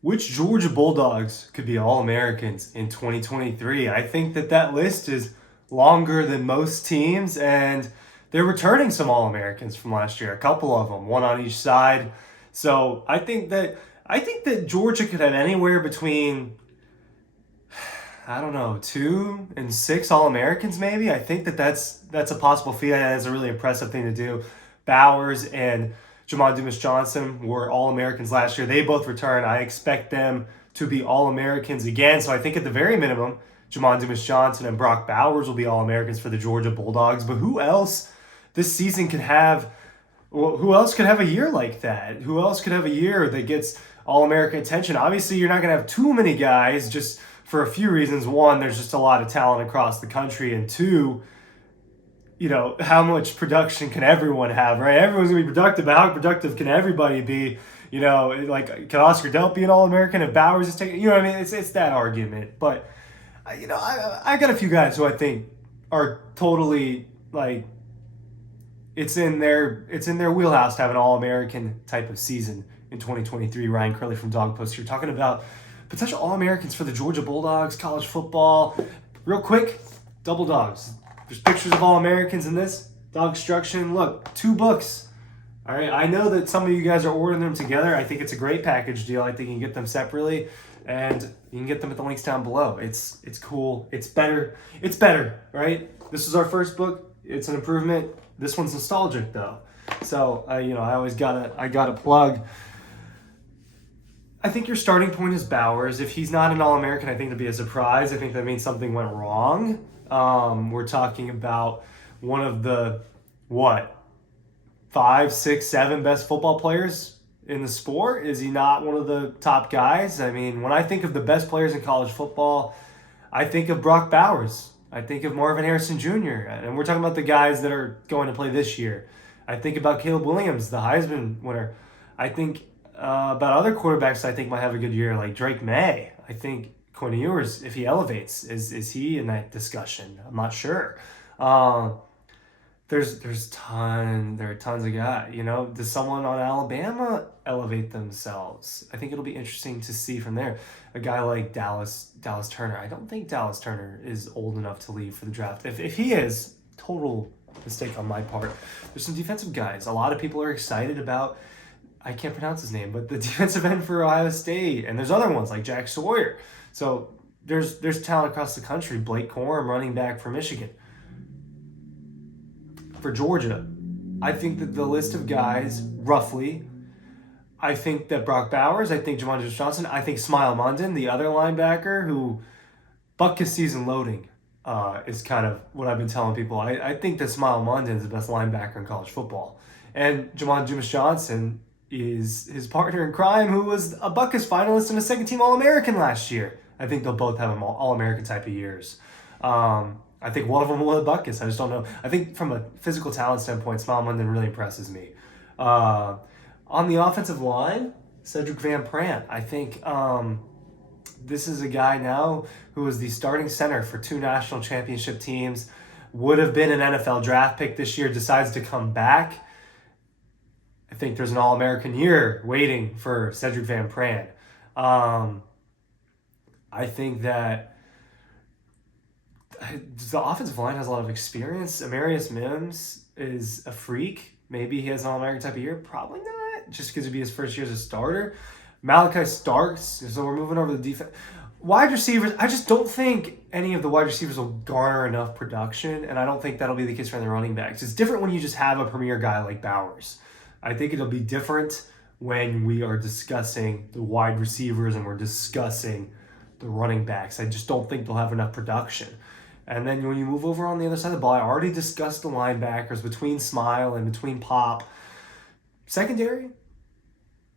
Which Georgia Bulldogs could be All-Americans in 2023? I think that list is longer than most teams, and they're returning some All-Americans from last year, a couple of them, one on each side. So I think that Georgia could have anywhere between, I don't know, 2 and 6 All-Americans maybe. I think that's a possible feat. That's a really impressive thing to do. Bowers and Jamon Dumas-Johnson were All-Americans last year. They both return. I expect them to be All-Americans again. So I think at the very minimum, Jamon Dumas-Johnson and Brock Bowers will be All-Americans for the Georgia Bulldogs. But who else this season can have? Well, who else could have a year like that? Who else could have a year that gets All American attention? Obviously, you're not going to have too many guys just for a few reasons. One, there's just a lot of talent across the country. And two, how much production can everyone have, right? Everyone's going to be productive, but how productive can everybody be? Like, can Oscar Delp be an All American if Bowers is taking, what I mean? It's that argument. But, I got a few guys who I think are totally, like, it's in their wheelhouse to have an All-American type of season in 2023. Ryan Curley from Dog Post here talking about potential All-Americans for the Georgia Bulldogs, college football. Real quick, double dogs. There's pictures of All-Americans in this. Dog Instruction. Look, 2 books. All right, I know that some of you guys are ordering them together. I think it's a great package deal. I think you can get them separately, and you can get them at the links down below. It's cool. It's better. It's better, right? This is our first book. It's an improvement. This one's nostalgic though, so I always gotta plug. I think your starting point is Bowers. If he's not an All-American, I think it'd be a surprise. I think that means something went wrong. We're talking about one of the what 5, 6, 7 best football players in the sport. Is he not one of the top guys? I mean, when I think of the best players in college football, I think of Brock Bowers. I think of Marvin Harrison Jr. And we're talking about the guys that are going to play this year. I think about Caleb Williams, the Heisman winner. I think about other quarterbacks I think might have a good year, like Drake May. I think Quinn Ewers, if he elevates, is he in that discussion? I'm not sure. Uh, there are tons of guys. Does someone on Alabama elevate themselves? I think it'll be interesting to see from there. A guy like Dallas Turner. I don't think Dallas Turner is old enough to leave for the draft. If he is, total mistake on my part. There's some defensive guys. A lot of people are excited about. I can't pronounce his name, but the defensive end for Ohio State, and there's other ones like Jack Sawyer. So there's talent across the country. Blake Corum, running back for Michigan. For Georgia, I think that the list of guys, roughly, I think that Brock Bowers, I think Jamon Johnson, I think Smile London, the other linebacker, who Butkus season loading is kind of what I've been telling people. I think that Smile London is the best linebacker in college football. And Jamon Dumas Johnson is his partner in crime, who was a Butkus finalist and a second-team All-American last year. I think they'll both have All-American type of years. I think one of them will have Butkus. I just don't know. I think from a physical talent standpoint, Smile London really impresses me. On the offensive line, Cedric Van Prant. I think this is a guy now who is the starting center for 2 national championship teams, would have been an NFL draft pick this year, decides to come back. I think there's an All-American year waiting for Cedric Van Prant. I think that the offensive line has a lot of experience. Amarius Mims is a freak. Maybe he has an All-American type of year. Probably not, just because it'd be his first year as a starter. Malachi Starks, so we're moving over to the defense. Wide receivers, I just don't think any of the wide receivers will garner enough production, and I don't think that'll be the case for the running backs. It's different when you just have a premier guy like Bowers. I think it'll be different when we are discussing the wide receivers and we're discussing the running backs. I just don't think they'll have enough production. And then when you move over on the other side of the ball, I already discussed the linebackers between Smile and between Pop. Secondary,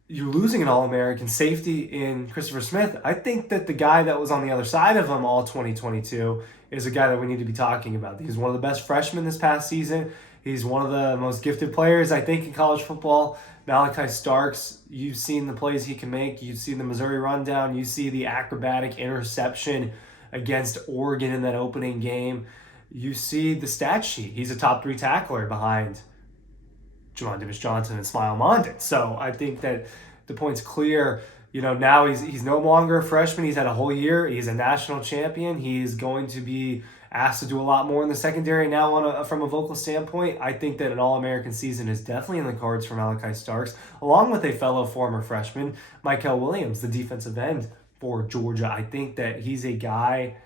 you're losing an All-American safety in Christopher Smith. I think that the guy that was on the other side of him all 2022 is a guy that we need to be talking about. He's one of the best freshmen this past season. He's one of the most gifted players, I think, in college football. Malachi Starks, you've seen the plays he can make. You've seen the Missouri rundown. You see the acrobatic interception against Oregon in that opening game. You see the stat sheet. He's a top 3 tackler behind Jamon Dumas Johnson and Smile Mondon. So I think that the point's clear. Now he's no longer a freshman. He's had a whole year. He's a national champion. He's going to be asked to do a lot more in the secondary now from a vocal standpoint. I think that an All-American season is definitely in the cards for Malachi Starks, along with a fellow former freshman, Michael Williams, the defensive end for Georgia. I think that he's a guy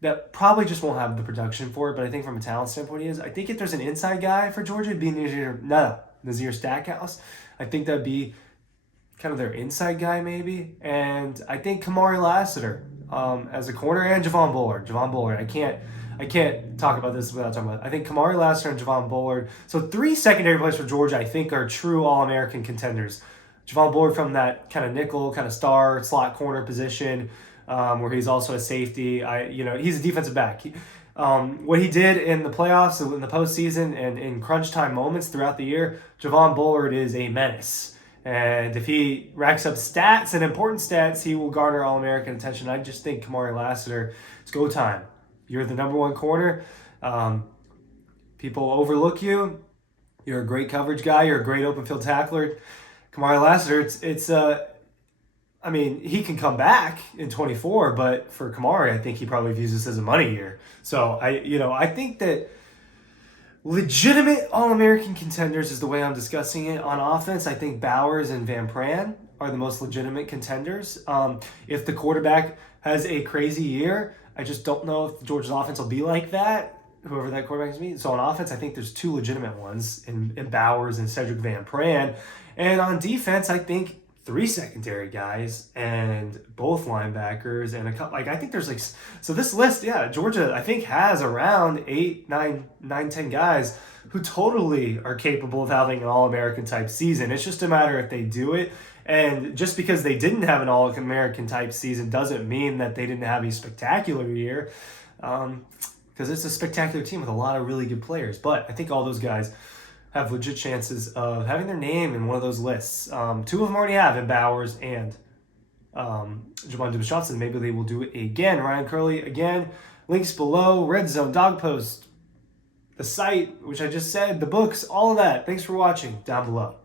that probably just won't have the production for it, but I think from a talent standpoint he is. I think if there's an inside guy for Georgia, it'd be Nazir Stackhouse. I think that'd be kind of their inside guy maybe. And I think Kamari Lassiter as a corner, and Javon Bullard. I can't talk about this without talking about it. I think Kamari Lassiter and Javon Bullard. So 3 secondary players for Georgia I think are true All-American contenders. Javon Bullard from that kind of nickel, kind of star, slot corner position, where he's also a safety. He's a defensive back. What he did in the playoffs, in the postseason, and in crunch time moments throughout the year, Javon Bullard is a menace. And if he racks up stats and important stats, he will garner All-American attention. I just think Kamari Lassiter, it's go time. You're the number 1 corner. People overlook you. You're a great coverage guy. You're a great open field tackler. Kamari Lassiter, he can come back in 24, but for Kamari, I think he probably views this as a money year. So I think that legitimate All-American contenders is the way I'm discussing it. On offense, I think Bowers and Van Pran are the most legitimate contenders. If the quarterback has a crazy year, I just don't know if Georgia's offense will be like that, whoever that quarterback is be. So on offense, I think there's 2 legitimate ones in Bowers and Cedric Van Pran. And on defense, I think 3 secondary guys and both linebackers and a couple. I think there's so this list, Georgia I think has around 8, 9, 10 guys who totally are capable of having an All-American type season. It's just a matter if they do it. And just because they didn't have an All-American type season doesn't mean that they didn't have a spectacular year, because it's a spectacular team with a lot of really good players. But I think all those guys have legit chances of having their name in one of those lists. 2 of them already have, in Bowers and Javon Dubas-Johnson. Maybe they will do it again. Ryan Curley, again. Links below. Red Zone, Dog Post, the site, which I just said, the books, all of that. Thanks for watching. Down below.